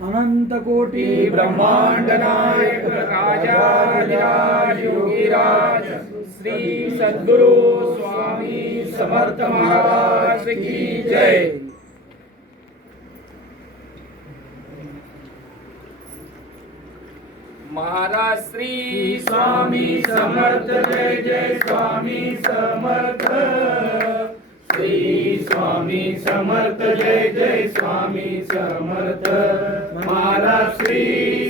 अनंत कोटी ब्रह्मांड नायक राजाधिराज योगीराज श्री सद्गुरु स्वामी समर्थ महाराज की जय। महाराज श्री स्वामी समर्थ जय जय स्वामी समर्थ। श्री स्वामी समर्थ जय जय स्वामी समर्थ। महाराज श्री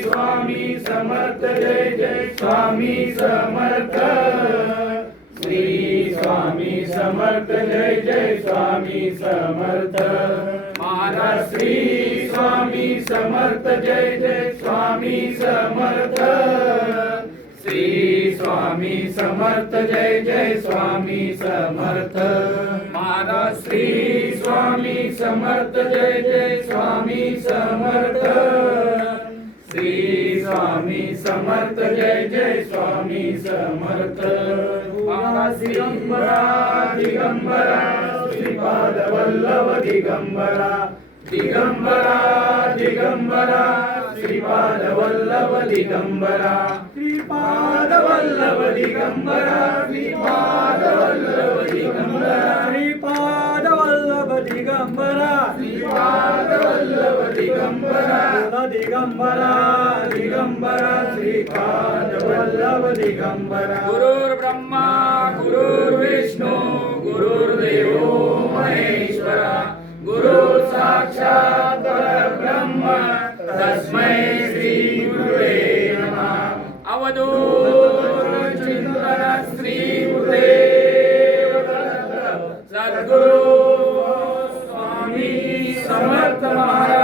स्वामी समर्थ जय जय स्वामी समर्थ। श्री स्वामी समर्थ जय जय स्वामी समर्थ। महाराज श्री स्वामी समर्थ जय जय स्वामी समर्थ। श्री स्वामी समर्थ जय जय स्वामी समर्थ। महाराज श्री स्वामी समर्थ जय जय स्वामी समर्थ। श्री स्वामी समर्थ जय जय स्वामी समर्थ। महाराज दिगंबरा दिगंबरा श्रीपाद वल्लभ दिगंबरा दिगंबरा दिगंबरा श्रीपाद वल्लभ दिगंबरा श्रीपाद वल्लभ दिगंबरा श्रीपाद वल्लभ दिगंबरा श्रीपाद वल्लभ दिगंबरा श्रीपाद वल्लभ दिगंबरा दिगंबरा दिगंबरा श्रीपाद वल्लभ दिगंबरा। गुरुर्ब्रह्मा गुरुर्विष्णु गुरुर्देवो महेश्वरा गुरु साक्षात परब्रह्म तस्मै श्री गुरुवे नमः। अवधूत चिंतन श्री गुरुदेव दत्त सद्गुरु स्वामी समर्थ महाराज